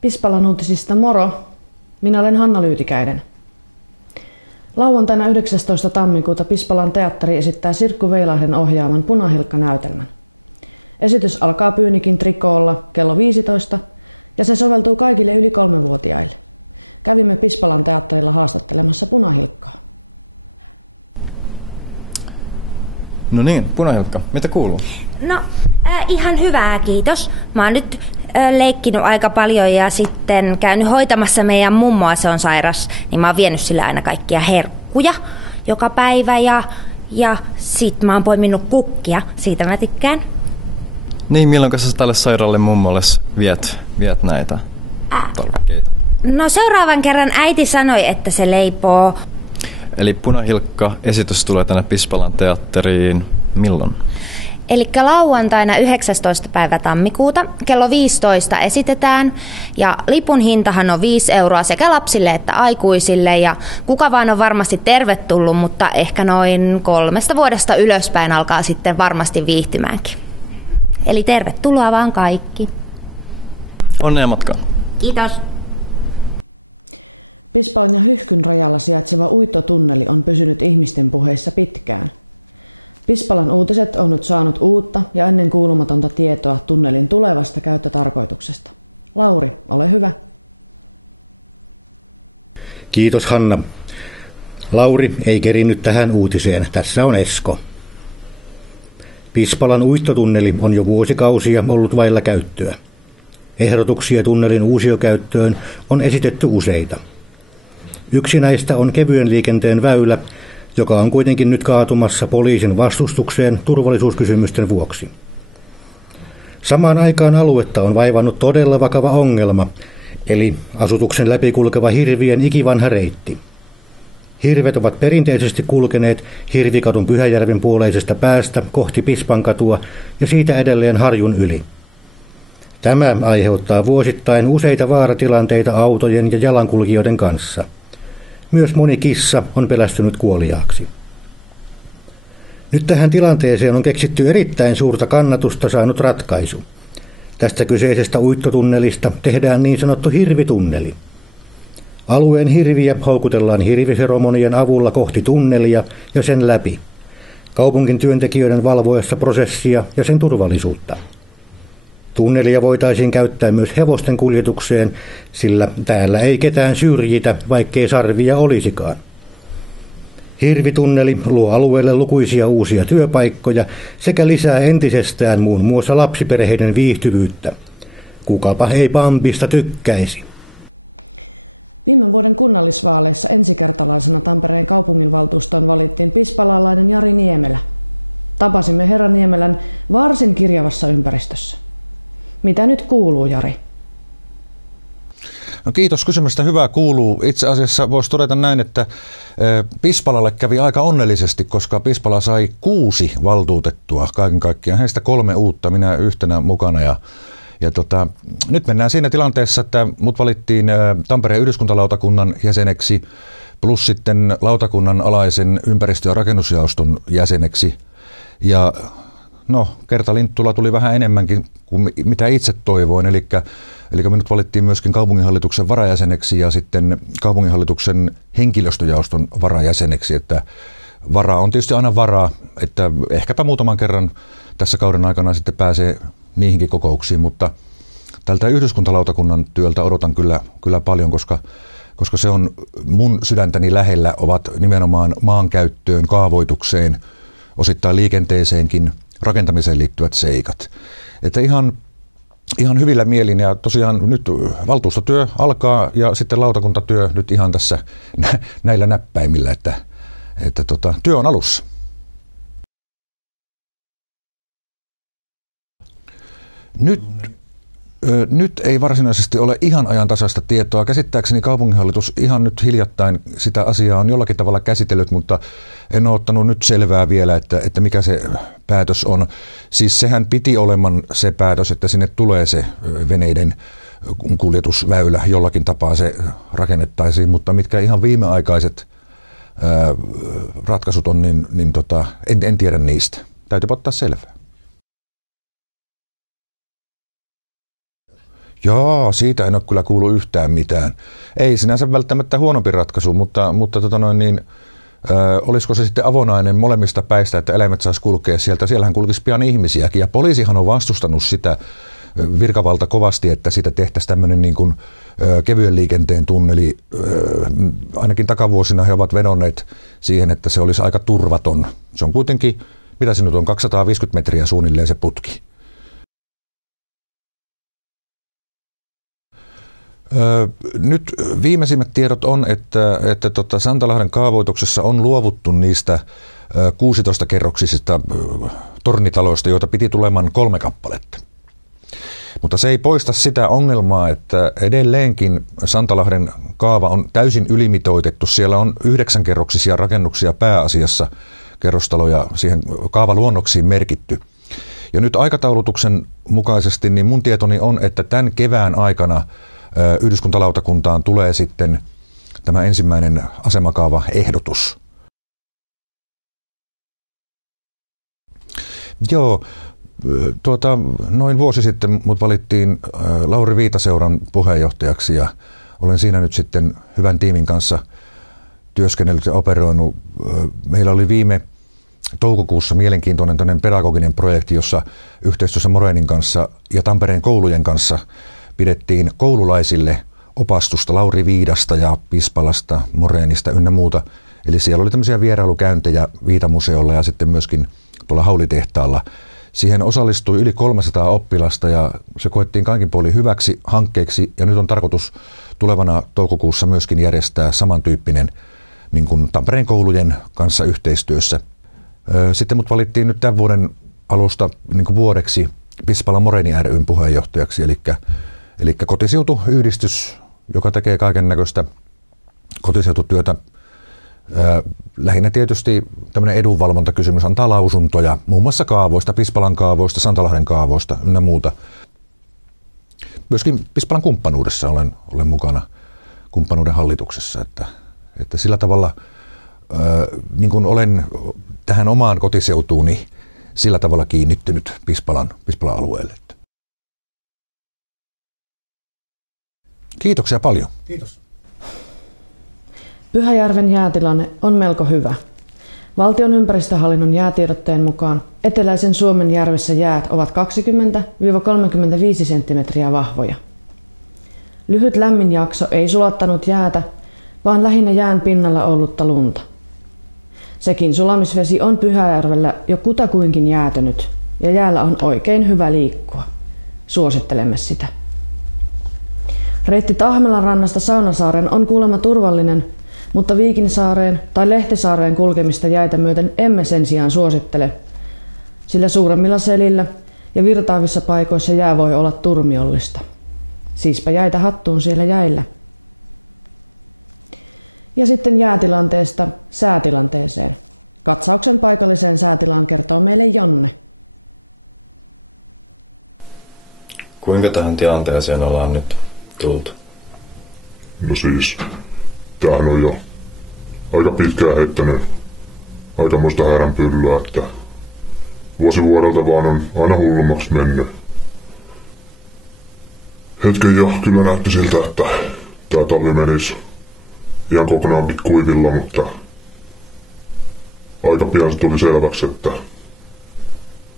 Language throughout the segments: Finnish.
Pispalan uutisista moro. Minä olen Hanna Lyytikäinen. Lauantaina 19. tammikuuta Pispalan teatteri esittää Sirkku Veilahden ohjaaman Punahilkka-näytelmän. Esitys alkaa Pyynikin trikoolla kello 15 ja se soveltuu kaikille yli 3-vuotiaille. Kävimme Pispalan teatterilla haastattelemassa Punahilkkaa. No niin, Punahilkka, mitä kuuluu? No, ihan hyvää, kiitos. Mä oon nyt leikkinyt aika paljon ja sitten käynyt hoitamassa meidän mummoa, se on sairas, niin mä oon vienyt sille aina kaikkia herkkuja joka päivä ja sit mä oon poiminut kukkia, siitä mä tykkään. Niin, milloin sä tälle sairaalle mummolle viet näitä tarvikkeita? No seuraavan kerran äiti sanoi, että se leipoo. Eli Punahilkka-esitys tulee tänne Pispalan teatteriin milloin? Eli lauantaina 19. päivä tammikuuta kello 15 esitetään ja lipun hintahan on 5 € sekä lapsille että aikuisille ja kuka vaan on varmasti tervetullut, mutta ehkä noin 3 vuodesta ylöspäin alkaa sitten varmasti viihtymäänkin. Eli tervetuloa vaan kaikki. Onnea matkaan. Kiitos. Pispalan ja Hyhkyn rajalla sijaitseva uittotunneli on pysynyt ihmisten puheissa pitkään. Pispalan uutiset on nyt saanut uutta ja ennen kuulumatonta tietoa tunnelin tulevasta käyttötarkoituksesta. Lauri, ole hyvä. Kiitos Hanna. Lauri ei kerinnyt tähän uutiseen. Tässä on Esko. Pispalan uittotunneli on jo vuosikausia ollut vailla käyttöä. Ehdotuksia tunnelin uusiokäyttöön on esitetty useita. Yksi näistä on kevyen liikenteen väylä, joka on kuitenkin nyt kaatumassa poliisin vastustukseen turvallisuuskysymysten vuoksi. Samaan aikaan aluetta on vaivannut todella vakava ongelma, eli asutuksen läpi kulkeva hirvien ikivanha reitti. Hirvet ovat perinteisesti kulkeneet Hirvikadun Pyhäjärven puoleisesta päästä kohti Pispankatua ja siitä edelleen Harjun yli. Tämä aiheuttaa vuosittain useita vaaratilanteita autojen ja jalankulkijoiden kanssa. Myös moni kissa on pelästynyt kuoliaaksi. Nyt tähän tilanteeseen on keksitty erittäin suurta kannatusta saanut ratkaisu. Tästä kyseisestä uittotunnelista tehdään niin sanottu hirvitunneli. Alueen hirviä houkutellaan hirviferomonien avulla kohti tunnelia ja sen läpi, kaupungin työntekijöiden valvoessa prosessia ja sen turvallisuutta. Tunnelia voitaisiin käyttää myös hevosten kuljetukseen, sillä täällä ei ketään syrjitä, vaikkei sarvia olisikaan. Hirvitunneli luo alueelle lukuisia uusia työpaikkoja sekä lisää entisestään muun muassa lapsiperheiden viihtyvyyttä. Kukapa ei Bambista tykkäisi. Viime vuoden kunnallisvaaleissa ensikertalaisena Tampereen kaupunginvaltuustoon valittiin pispalalainen Jari Niemelä. Tapasimme herra Niemelän varsin kirjavassa ympäristössä. Mitä nyt kuuluu, Jari? No kiitos kysymystä. Hyvää kuuluu. Itse asiassa voisi todeta näin, että Pispalalle kävi aika onnellisesti, koska Pispala sai 6 valtuutettua kaiken kaikkiaan. Heistä 3 uutta, minä yhtenä mukana. Ja nyt mennään siinä tilanteessa, että mut valittiin Tampereen yhdyskuntalautakunnan jäseneksi plus sitten lautakunnan alaisen ympäristö- ja rakennusjaoston jäseneksi. Ja no, kertalinttulla tuli vähän enemmänkin kuin mitä itse toivoin, eli minut valittiin myöskin kaupunginhallituksen varajäseneksi ja sitten kaupunginhallituksen henkilöstöjaoston varajäseneksi, että varaa on tietysti aina varaa, että ehkäpä muutaman kerran tässä kauden aikana sitten pääsee niihinkin kokouksiin, mutta tältä yhdyskuntalautakunnan työltä odotan kyllä paljon, koska se on mun sydäntäni lähellä, ovat nimenomaan maankäyttöön, kaavoitukseen, osittain liikenteeseenkin, rakentamiseen liittyvät seikat. Että ihan hyvillä mielin ja tosiaan nyt valtuustotyö alkaa ja sitten lautakuntatyö nyt ihan tässä näillä näppäimillä, että työ on alussa. Nyt ei varsinaisesti ole ihan ajantasaista tietoa. Käsittääkseni kaupunginhallitus ihan nyt hiljattain sitä asiaa on jollakin tavalla käsitellyt, mutta en ole ottanut nyt selvää vielä, että mikä se päätös on. Siis sehän piti olemaan se päätös, että sinne tulee se veneiden kuljetusväylä, jollakin tapaa se rakennettaisiin, mutta mitkä ihan viimeaikaiset ratkaisut on, en tiedä niistä. Täytyy ottaa selvää. Joo, siitä en ole kyllä kuullut yhtään mitään. Ei sinänsä välttämättä huonompi ratkaisu, mutta olisiko se sitten avonainen molemmista päistä, että eläimet saisi kulkea sieltä. Siellähän kulkisi pian ihmisiäkin ja poliisihan on vastustanut sitä virkavalta kovasti, että siitä tehtäisiin tämmöinen niin kuin kevyen liikenteen tunneli. Ainakin takavuosina he ovat vedonneet siihen, että se olisi aika turvaton. Se on kuitenkin, mitä se nyt on, 250 metriä suunnilleen se putki. Nyt viimeisimmät tiedot on, että Santalahden kaavoituksessa on luovuttu niistä 16-kerroksisista tornitaloista, joita piti tulemaan 3 kappaletta. Mutta se ei poista sitä ongelmaa, että edelleenkin Santalahden kaava on täysin ylimitoitettu. Siellä on 9-kerroksisia rakennuksia pääasiassa, kerrostaloja siihen kaavaluonnoksiin merkitty. Ja nyt aikataulutuksen mukaisesti niin mun tietoni on, että tämän kevään aikana Yhdyskuntalautakuntaan tulee sitten tämä ensimmäinen asemakaavaehdotus. Joo, noin vuosi sitten mut valittiin Lauri Viitaseuran puheenjohtajaksi ja olen siinä nyt sitten hyvän tiimin kanssa työskennellyt ja operoinut. Meillä oli viime toukokuussa mielenkiintoinen pedagoginen projekti, jossa yhteistyössä Morenin kanssa ja Tampereen koulujen kanssa pidettiin koululaisille opastusta Lauri Viidasta ja Pispalasta, Morenista ynnä muuta. Eli siellä oli tämmöisiä vierailukäyntejä Viitamuseolla ja sitten myöskin tuolla Haulitehtaalla. Siihen osallistui yli 300 oppilasta ja se koettiin kaikin puolin hyväksi hankkeeksi. Ja nyt on tarkoitus tulevana toukokuussa myöskin järjestää samantyyppinen niin kuin Tampereen koulujen kanssa yhteistyössä. Sitten mut valittiin nyt tämän vuoden alusta niin kuin vuodeksi Pispalan Moreni ry:n puheenjohtajaksi, eli kotiseutuyhdistys, joka tekee kaiken näköistä kotiseututyötä. Lähinnä tietysti tämmöinen edunvalvontakysymys, antaa lausuntoja muun muassa kaavoista, Pispalan kaavoista, Santalahden kaavoista ynnä muuta. Myöskin Pispalan kumppanuudessa olen mukana kumppanuuden hallituksessa, että sillä tavalla niin kuin olen tähän omaan kotiseutuuni sillä tavalla kiinnittynyt Pispalan alueelle. Kiitoksia paljon. Kiitos. Pyhäjärven jäätilanne on melko hyvä. Valtion ympäristöhallinnon jäätiedotteen mukaan eteläisen Suomen järvessä jäät ovat 20-35 senttimetriä vahvoja. Lyhyt lämmin jakso ei sulattanut jäätä, vaan lähinnä jään pinnalla ollutta lunta. Sekin sulamisvesi on Pyhäjärvellä jo kutakuinkin jäätynyt ja jäällä on oikein hyvä liikkua. Suosittelemme sitä. Reitti Tahmelan rannasta Saunasaaren on kuulemma turvallinen, mutta Viikinsaareen tai Lehtisaareen kulkemista jäitä myöten emme sen sijaan suosittele, sillä suuremmilla selillä ja virtaavissa paikoissa jää voi olla turmiollista. Siispä jäitä hattuun siellä jäillä. Ja sitten jäätilanteesta säätilanteeseen. Katsauksen paikalliseen säätilaan kertoo meille Jonne. Kuinka tähän tilanteeseen ollaan nyt tultu? No siis, tämähän on jo aika pitkään heittänyt aikamoista häränpyllyä, että vuosi vuodelta vaan on aina hullummaksi mennyt. Hetken jo kyllä näytti siltä, että tämä talvi menisi ihan kokonaankin kuivilla, mutta aika pian se tuli selväksi, että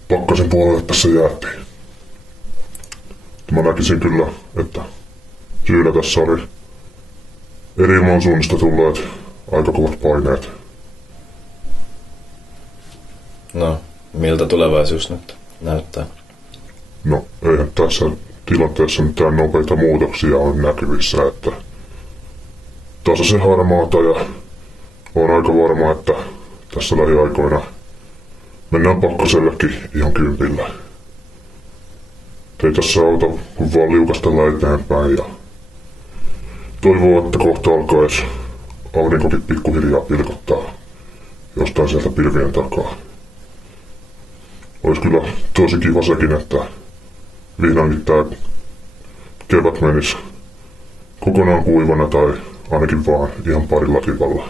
pakkasen puolelle tässä jäätiin. Mä näkisin kyllä, että syynä tässä oli eri ilmansuunnista tulleet aika kovat paineet. No, miltä tulevaisuus nyt näyttää? No, eihän tässä tilanteessa mitään nopeita muutoksia on näkyvissä, että tasaisen harmaata ja on aika varma, että tässä lähiaikoina mennään pakkasellekin ihan kympillä. Ei tässä auta, kun vaan liukastella eteenpäin ja toivoo, että kohta alkaisi aurinkokin pikkuhiljaa pilkottaa jostain sieltä pilvien takaa. Olisi kyllä tosi kiva sekin, että vihdoinkin tää kevät menisi kokonaan kuivana tai ainakin vaan ihan parilla kivalla.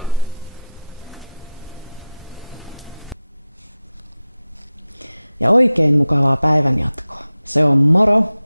ja oikein mukavaa päivänjatkoa. Se on moro!